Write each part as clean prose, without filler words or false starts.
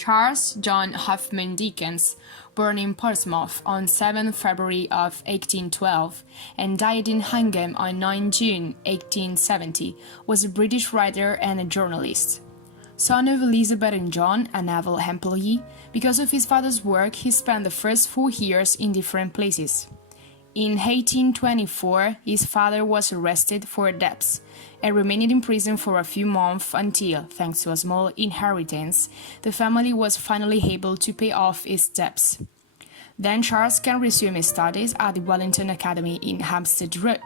Charles John Huffman Dickens, born in Portsmouth on 7 February of 1812 and died in Hingham on 9 June 1870, was a British writer and a journalist. Son of Elizabeth and John, a naval employee, because of his father's work he spent the first 4 years in different places. In 1824, his father was arrested for debts and remained in prison for a few months until, thanks to a small inheritance, the family was finally able to pay off its debts. Then Charles can resume his studies at the Wellington Academy in Hampstead Road,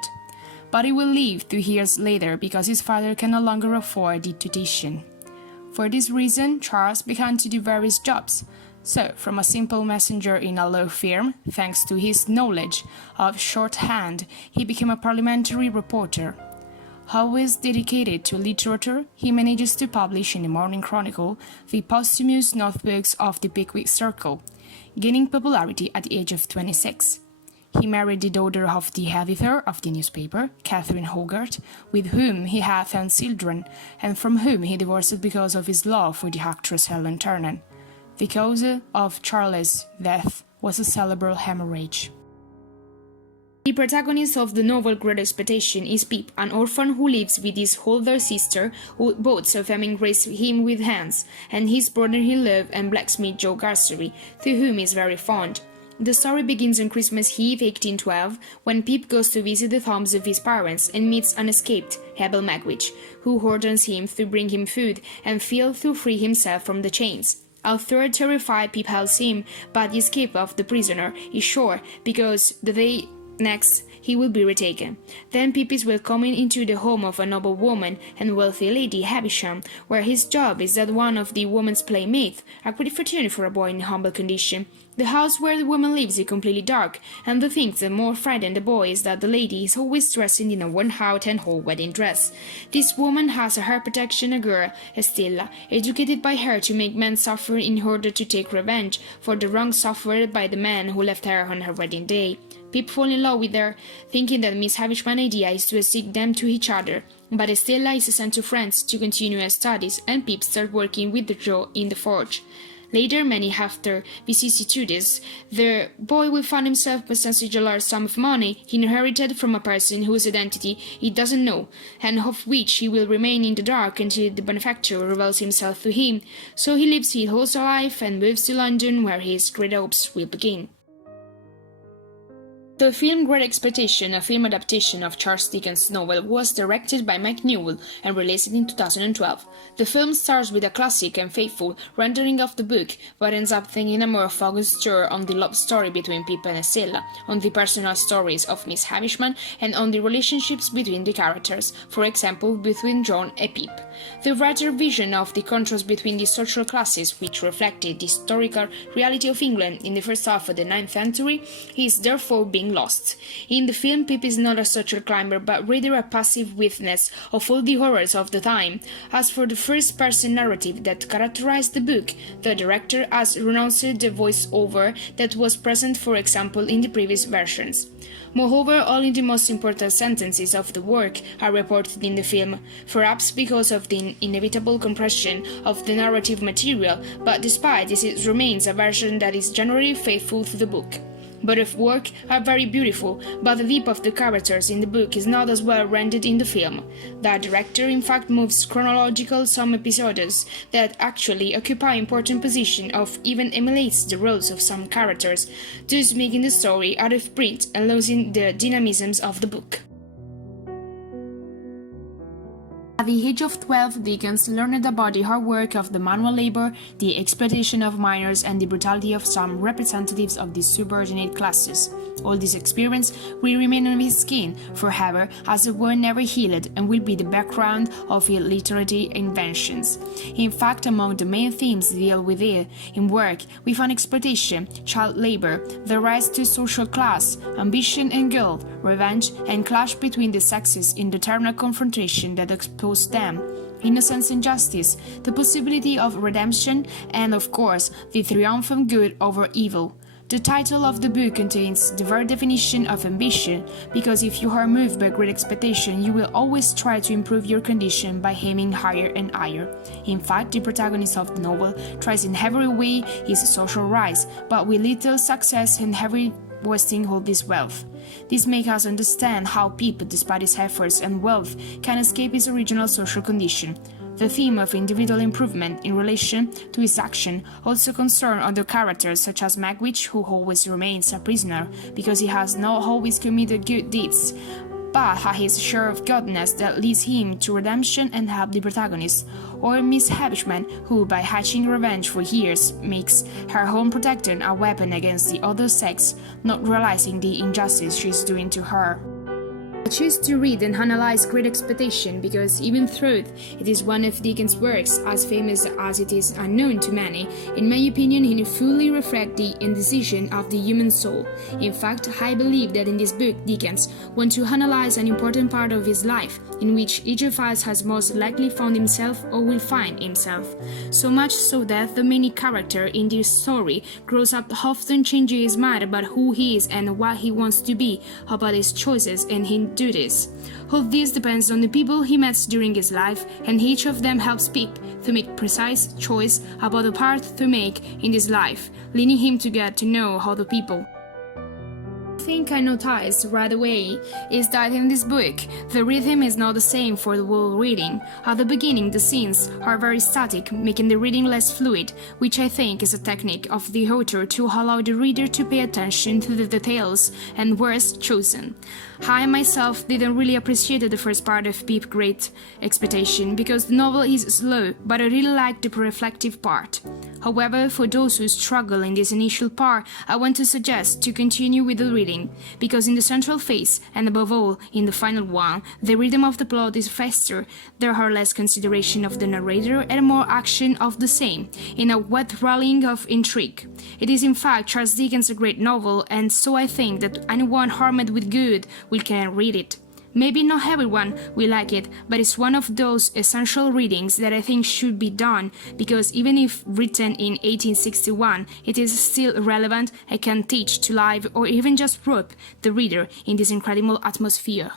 but he will leave 2 years later because his father can no longer afford the tuition. For this reason, Charles began to do various jobs. So, from a simple messenger in a law firm, thanks to his knowledge of shorthand, he became a parliamentary reporter. Always dedicated to literature, he manages to publish in the Morning Chronicle the posthumous notebooks of the Pickwick Circle, gaining popularity at the age of 26. He married the daughter of the editor of the newspaper, Catherine Hogarth, with whom he had 10 children, and from whom he divorced because of his love for the actress Helen Turner. The cause of Charles' death was a cerebral hemorrhage. The protagonist of the novel Great Expectation is Pip, an orphan who lives with his older sister, who both of them raise him with hands, and his brother-in-law and blacksmith Joe Garcery, to whom he is very fond. The story begins on Christmas Eve 1812, when Pip goes to visit the homes of his parents and meets an escaped Abel Magwitch, who orders him to bring him food and fuel to free himself from the chains. Although terrified, Pip helps him, but the escape of the prisoner is sure because the day next he will be retaken. Then Pip is welcomed into the home of a noble woman and wealthy lady, Havisham, where his job is that one of the woman's playmates, a great fortune for a boy in humble condition. The house where the woman lives is completely dark, and the thing that more frightened the boy is that the lady is always dressed in a worn-out and old wedding dress. This woman has as her protection a girl, Estella, educated by her to make men suffer in order to take revenge for the wrong suffered by the man who left her on her wedding day. Pip falls in love with her, thinking that Miss Havishman's idea is to stick them to each other, but Estella is sent to France to continue her studies, and Pip starts working with Joe in the forge. Later, many after vicissitudes, the boy will find himself possessing a large sum of money he inherited from a person whose identity he doesn't know, and of which he will remain in the dark until the benefactor reveals himself to him. So he lives his whole life and moves to London, where his great hopes will begin. The film Great Expectation, a film adaptation of Charles Dickens' novel, was directed by Mike Newell and released in 2012. The film starts with a classic and faithful rendering of the book, but ends up taking a more focused tour on the love story between Pip and Estella, on the personal stories of Miss Havisham, and on the relationships between the characters, for example, between John and Pip. The writer's vision of the contrast between the social classes, which reflected the historical reality of England in the first half of the 9th century, is therefore being lost. In the film, Pip is not a social climber, but rather a passive witness of all the horrors of the time. As for the first-person narrative that characterized the book, the director has renounced the voice-over that was present, for example, in the previous versions. Moreover, only the most important sentences of the work are reported in the film, perhaps because of the inevitable compression of the narrative material, but despite this it remains a version that is generally faithful to the book. Both works are very beautiful, but the depth of the characters in the book is not as well rendered in the film. The director in fact moves chronological some episodes that actually occupy important position of even emulates the roles of some characters, thus making the story out of print and losing the dynamisms of the book. At the age of 12, Dickens learned about the hard work of the manual labor, the exploitation of miners, and the brutality of some representatives of the subordinate classes. All this experience will remain on his skin forever, as the wound never healed, and will be the background of his literary inventions. In fact, among the main themes dealt with it in work, we find exploitation, child labor, the rise to social class, ambition and guilt, revenge, and clash between the sexes in the eternal confrontation that expose them, innocence and justice, the possibility of redemption, and of course, the triumph of good over evil. The title of the book contains the very definition of ambition, because if you are moved by great expectation, you will always try to improve your condition by aiming higher and higher. In fact, the protagonist of the novel tries in every way his social rise, but with little success and every wasting all this wealth. This makes us understand how people, despite his efforts and wealth, can escape his original social condition. The theme of individual improvement in relation to his action also concerns other characters such as Magwitch, who always remains a prisoner because he has not always committed good deeds, but has his share of goodness that leads him to redemption and help the protagonist, or Miss Habishman, who by hatching revenge for years makes her own protection a weapon against the other sex, not realizing the injustice she is doing to her. I choose to read and analyze Great Expectation because, even though it is one of Dickens' works, as famous as it is unknown to many, in my opinion it fully reflects the indecision of the human soul. In fact, I believe that in this book Dickens wants to analyze an important part of his life, in which each of us has most likely found himself or will find himself. So much so that the main character in this story grows up often changing his mind about who he is and what he wants to be, about his choices and his duties. All this depends on the people he meets during his life, and each of them helps Pip to make precise choice about the path to make in this life, leading him to get to know other people. Thing I noticed right away is that in this book, the rhythm is not the same for the whole reading. At the beginning, the scenes are very static, making the reading less fluid, which I think is a technique of the author to allow the reader to pay attention to the details and words chosen. I myself didn't really appreciate the first part of Pip's Great Expectation because the novel is slow, but I really like the reflective part. However, for those who struggle in this initial part, I want to suggest to continue with the reading, because in the central phase, and above all in the final one, the rhythm of the plot is faster, there are less consideration of the narrator and more action of the same, in a wet rallying of intrigue. It is in fact Charles Dickens' a great novel, and so I think that anyone armed with good will can read it. Maybe not everyone will like it, but it's one of those essential readings that I think should be done, because even if written in 1861, it is still relevant and can teach to life or even just rope the reader in this incredible atmosphere.